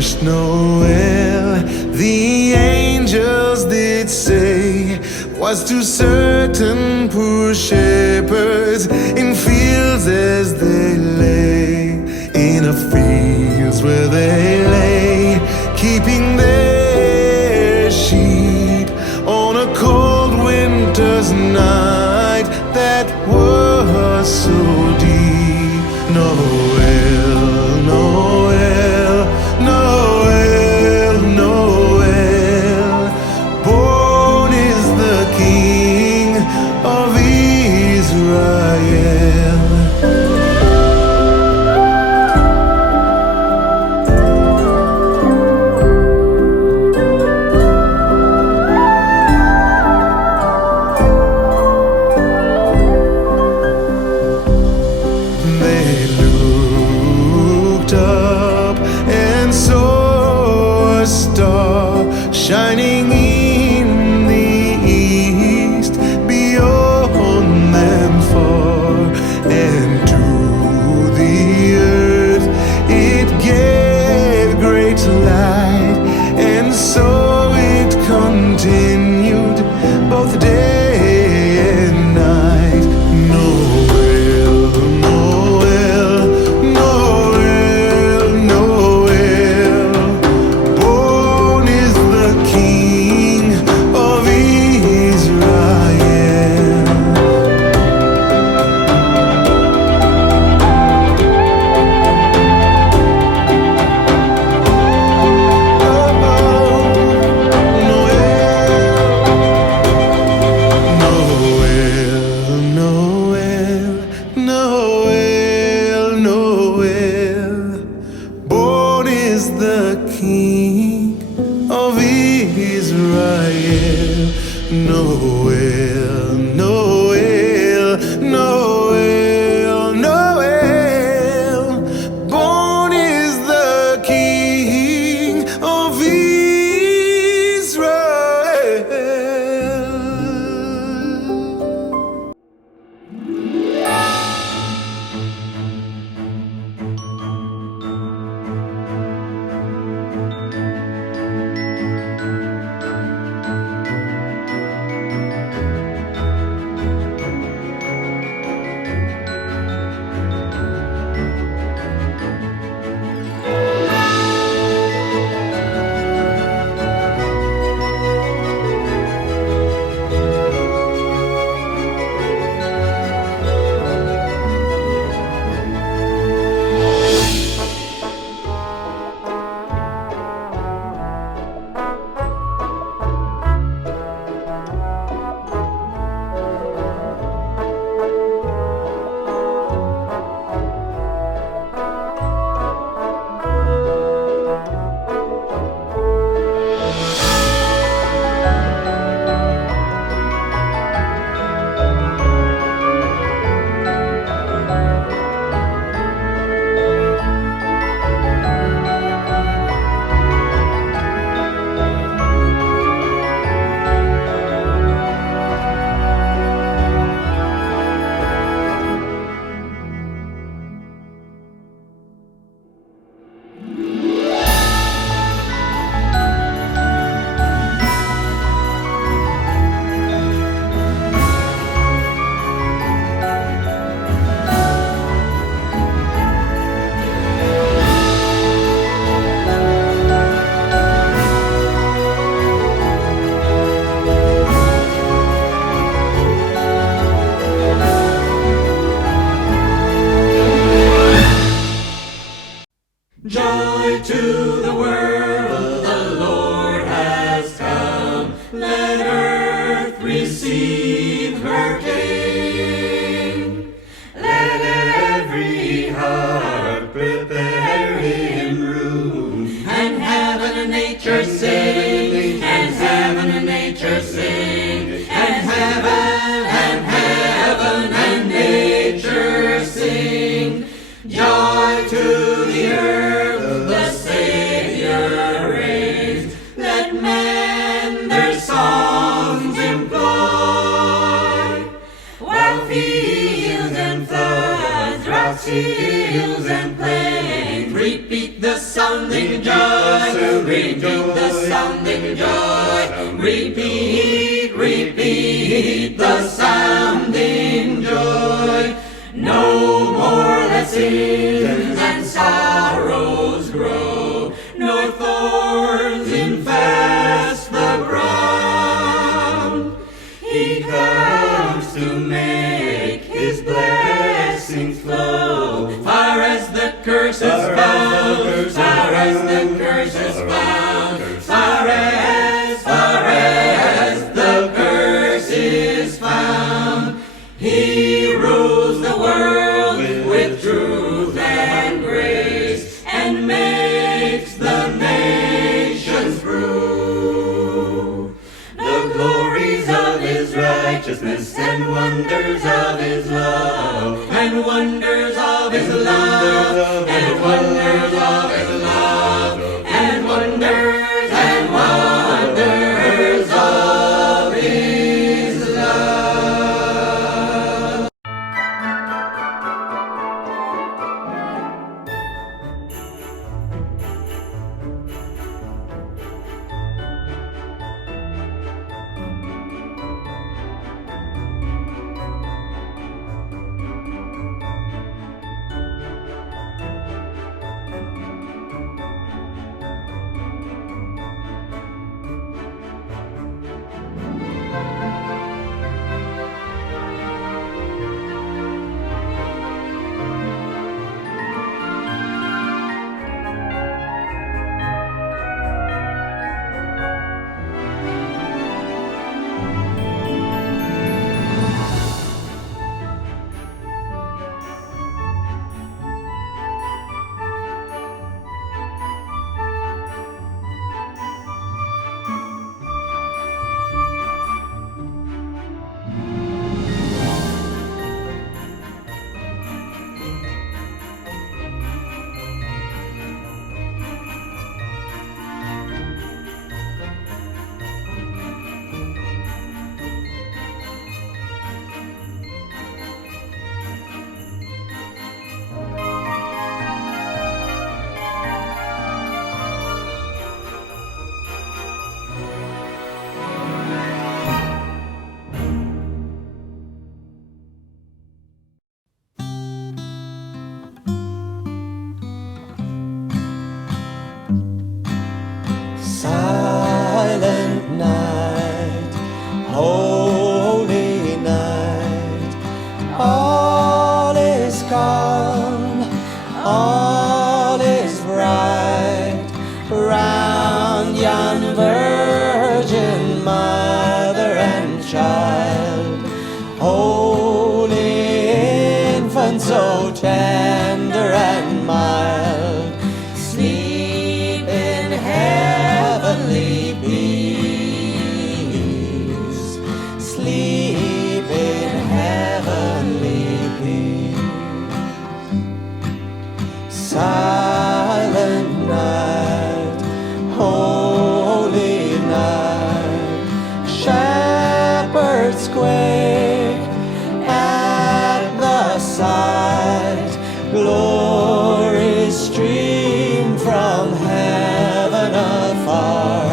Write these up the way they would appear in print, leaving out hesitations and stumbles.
first Noel, the angels did say, was to certain poor shepherds in fields as they lay, in a fields where they lay, keeping their sheep on a cold winter's night that was so deep. Noel, Noel, Noel, Noel, born is the King of Israel. Shining in the east, beyond them far, and to the earth it gave great light, and so it continued both day and night. Noel, Noel, Noel, Noel, born is the King of Israel. Noel, Noel, Noel, born is the King of Israel. Noel, Noel, Noel, Noel, born is the King of Israel. Joy to the world, the Lord has come. Let earth receive her King. Let every heart prepare him room. And heaven and nature sing, and heaven and nature sing, and heaven and nature sing. Joy to the earth, the Savior reigns. sounding joy, repeat the sounding joy, repeat, repeat the sounding joy. No more let sins and sorrows grow, nor thorns infest the ground. He comes to make his blessings flow, far as the curse is found, far as the curse is found, far as the curse is found. He rules the world with truth and grace, and makes the nations rule. The glories of his righteousness and wonders of his love, and wonders of his love, and wonders of his love, and wonders and wonders of his love. Silent night, holy night, all is calm, all is bright, round yon virgin mother and child, holy infant so tender and mild, sleep in heavenly peace, sleep in heavenly peace. Silent night, holy night, shepherds quake at the sight, glory stream from heaven afar,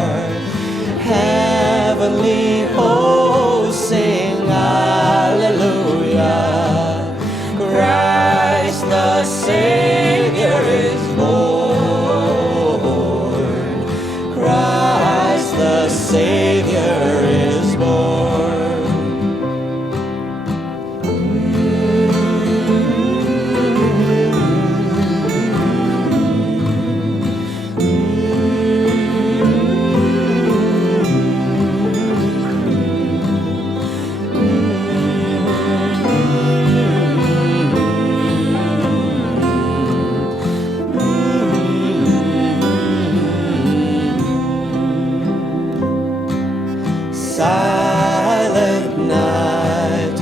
heavenly hosts sing hallelujah, Christ the Savior is born, Christ the Savior is born. Silent night,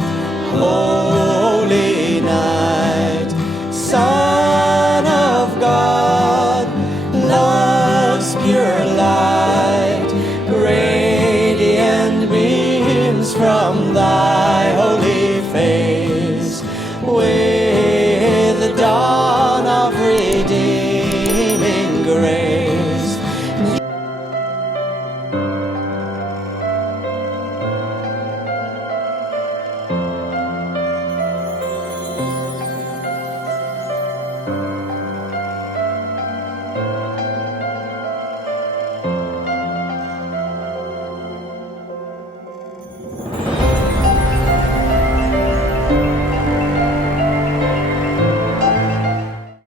holy night, Son of God, love's pure